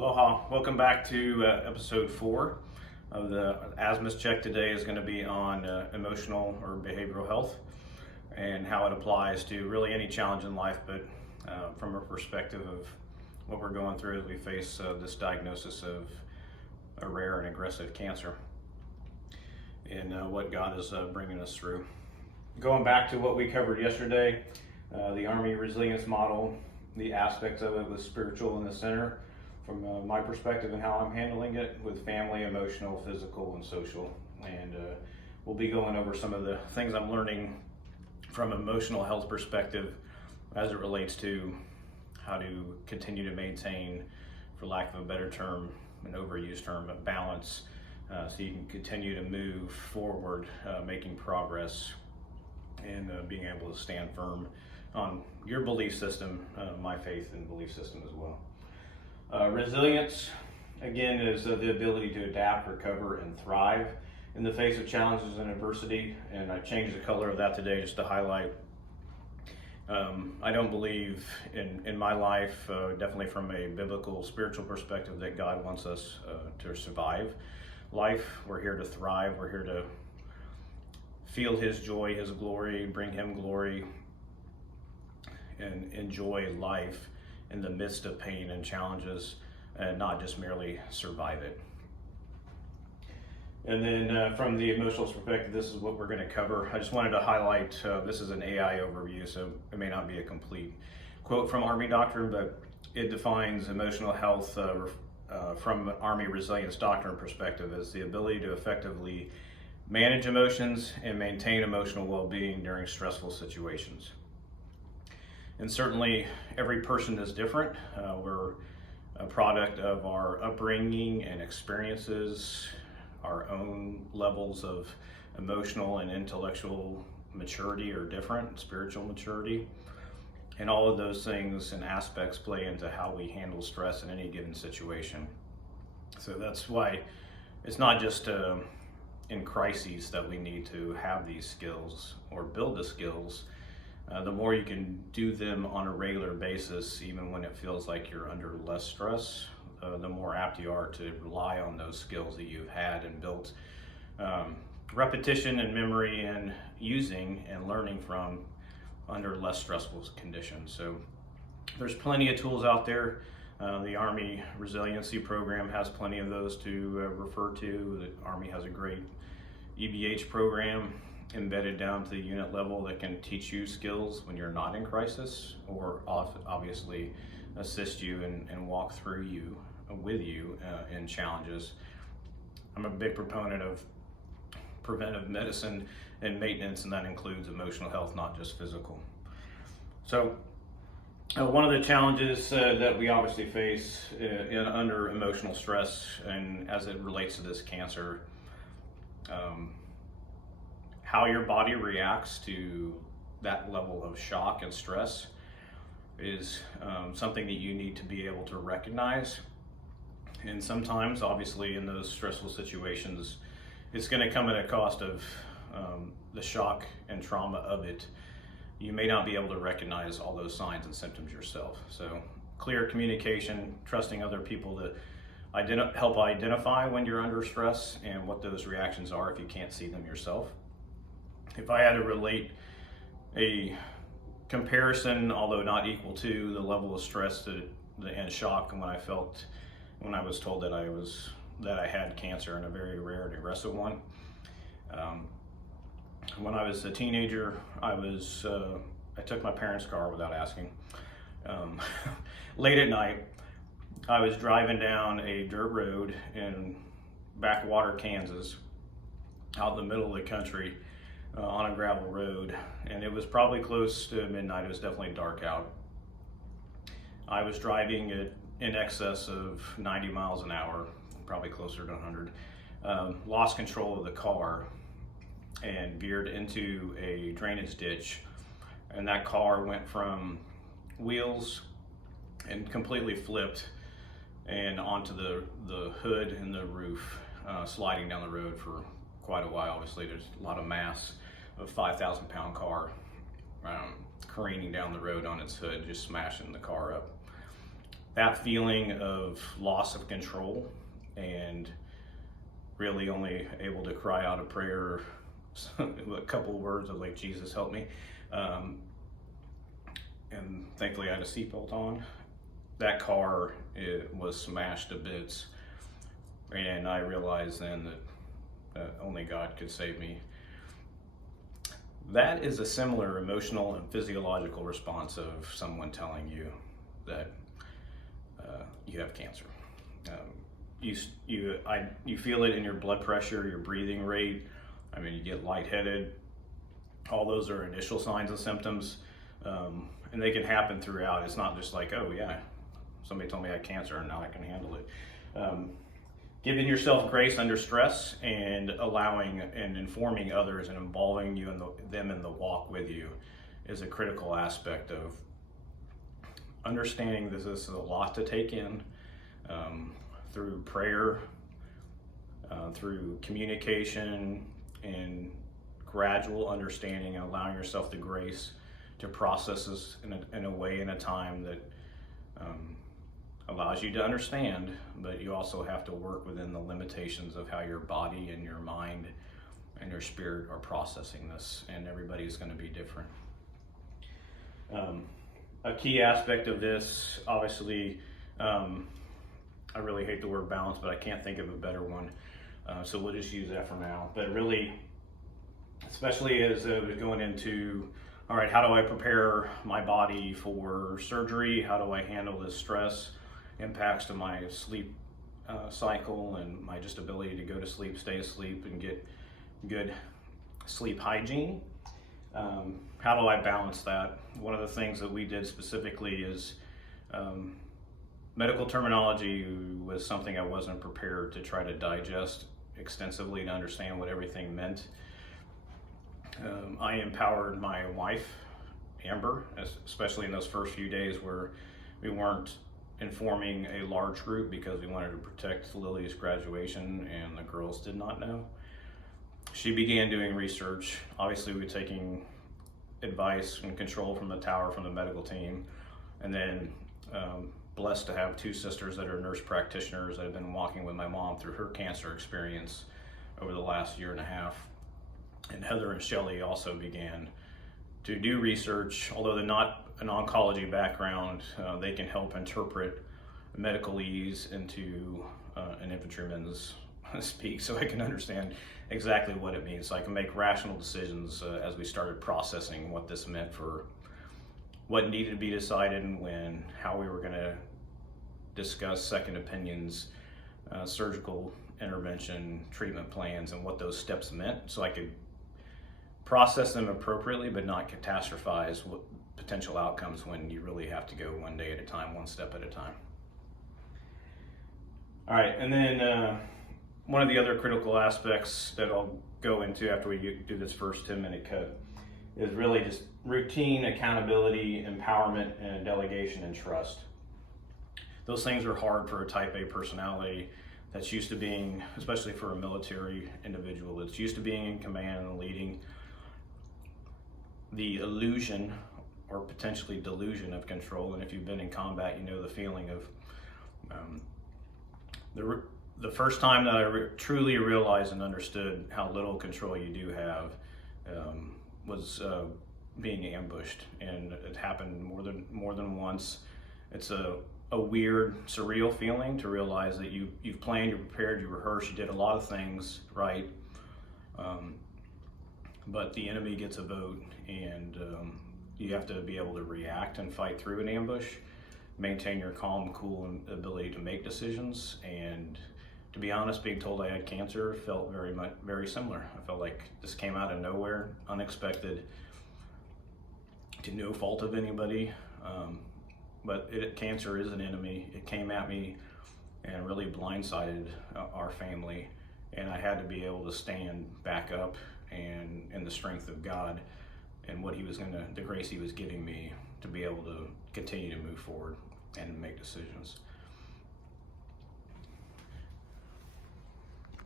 Aloha, welcome back to episode 4 of the Asthma Check. Today is going to be on emotional or behavioral health and how it applies to really any challenge in life, but from a perspective of what we're going through as we face this diagnosis of a rare and aggressive cancer and what God is bringing us through. Going back to what we covered yesterday, the Army resilience model, the aspects of it with spiritual in the center, from my perspective and how I'm handling it with family, emotional, physical, and social. And we'll be going over some of the things I'm learning from an emotional health perspective as it relates to how to continue to maintain, for lack of a better term, an overused term, a balance, so you can continue to move forward, making progress, and being able to stand firm on your belief system, my faith and belief system as well. Resilience, again, is the ability to adapt, recover, and thrive in the face of challenges and adversity. And I changed the color of that today just to highlight. I don't believe in my life, definitely from a biblical, spiritual perspective, that God wants us to survive life. We're here to thrive. We're here to feel His joy, His glory, bring Him glory, and enjoy life in the midst of pain and challenges, and not just merely survive it. And then from the emotional perspective, this is what we're going to cover. I just wanted to highlight, this is an AI overview, so it may not be a complete quote from Army Doctrine, but it defines emotional health from an Army resilience doctrine perspective as the ability to effectively manage emotions and maintain emotional well-being during stressful situations. And certainly every person is different. We're a product of our upbringing and experiences, our own levels of emotional and intellectual maturity are different, spiritual maturity. And all of those things and aspects play into how we handle stress in any given situation. So that's why it's not just in crises that we need to have these skills or build the skills. The more you can do them on a regular basis, even when it feels like you're under less stress, the more apt you are to rely on those skills that you've had and built repetition and memory and using and learning from under less stressful conditions. So there's plenty of tools out there. The Army Resiliency Program has plenty of those to refer to. The Army has a great EBH program embedded down to the unit level that can teach you skills when you're not in crisis, or obviously assist you and walk through with you in challenges. I'm a big proponent of preventive medicine and maintenance, and that includes emotional health, not just physical. So one of the challenges that we obviously face under emotional stress, and as it relates to this cancer, how your body reacts to that level of shock and stress is something that you need to be able to recognize. And sometimes, obviously, in those stressful situations, it's going to come at a cost of the shock and trauma of it. You may not be able to recognize all those signs and symptoms yourself. So clear communication, trusting other people to help identify when you're under stress and what those reactions are if you can't see them yourself. If I had to relate a comparison, although not equal to, the level of stress and shock when I was told that I had cancer, and a very rare and aggressive one. When I was a teenager, I took my parents' car without asking. Late at night, I was driving down a dirt road in Backwater, Kansas, out in the middle of the country, on a gravel road, and it was probably close to midnight. It was definitely dark out. I was driving at in excess of 90 miles an hour, probably closer to 100. Lost control of the car and veered into a drainage ditch, and that car went from wheels and completely flipped and onto the hood and the roof, sliding down the road for quite a while. Obviously there's a lot of mass of 5,000 pound car careening down the road on its hood, just smashing the car up. that feeling of loss of control and really only able to cry out a prayer, a couple of words of like, Jesus, help me. And thankfully I had a seatbelt on. That car, it was smashed to bits. And I realized then that only God could save me. That is a similar emotional and physiological response of someone telling you that you have cancer. You feel it in your blood pressure, your breathing rate. I mean, you get lightheaded. All those are initial signs and symptoms, and they can happen throughout. It's not just like, oh yeah, somebody told me I had cancer and now I can handle it. Giving yourself grace under stress and allowing and informing others and involving you and them in the walk with you is a critical aspect of understanding this is a lot to take in, through prayer, through communication and gradual understanding, and allowing yourself the grace to process this in a way, in a time that allows you to understand, but you also have to work within the limitations of how your body and your mind and your spirit are processing this, and everybody's going to be different. A key aspect of this, obviously, I really hate the word balance, but I can't think of a better one, so we'll just use that for now. But really, especially as I was going into, all right, how do I prepare my body for surgery? How do I handle this stress impacts to my sleep cycle and my just ability to go to sleep, stay asleep, and get good sleep hygiene? How do I balance that? One of the things that we did specifically is medical terminology was something I wasn't prepared to try to digest extensively to understand what everything meant. I empowered my wife, Amber, especially in those first few days where we weren't informing a large group because we wanted to protect Lily's graduation and the girls did not know. She began doing research. Obviously, we were taking advice and control from the tower, from the medical team, and then blessed to have two sisters that are nurse practitioners that have been walking with my mom through her cancer experience over the last year and a half. And Heather and Shelley also began to do research. Although they're not an oncology background, they can help interpret medicalese into an infantryman's speak, so I can understand exactly what it means, so I can make rational decisions as we started processing what this meant for what needed to be decided and when, how we were going to discuss second opinions, surgical intervention, treatment plans, and what those steps meant, so I could process them appropriately but not catastrophize what potential outcomes when you really have to go one day at a time, one step at a time. All right, and then one of the other critical aspects that I'll go into after we do this first 10-minute cut is really just routine, accountability, empowerment, and delegation and trust. Those things are hard for a type A personality that's used to being, especially for a military individual, that's used to being in command and leading. The illusion or potentially delusion of control, and if you've been in combat, you know the feeling of the first time that I truly realized and understood how little control you do have was being ambushed, and it happened more than once. It's a weird, surreal feeling to realize that you've planned, you prepared, you rehearsed, you did a lot of things right, but the enemy gets a vote, and you have to be able to react and fight through an ambush, maintain your calm, cool, and ability to make decisions. And to be honest, being told I had cancer felt very similar. I felt like this came out of nowhere, unexpected, to no fault of anybody. But cancer is an enemy. It came at me and really blindsided our family. And I had to be able to stand back up and in the strength of God and what the grace he was giving me to be able to continue to move forward and make decisions.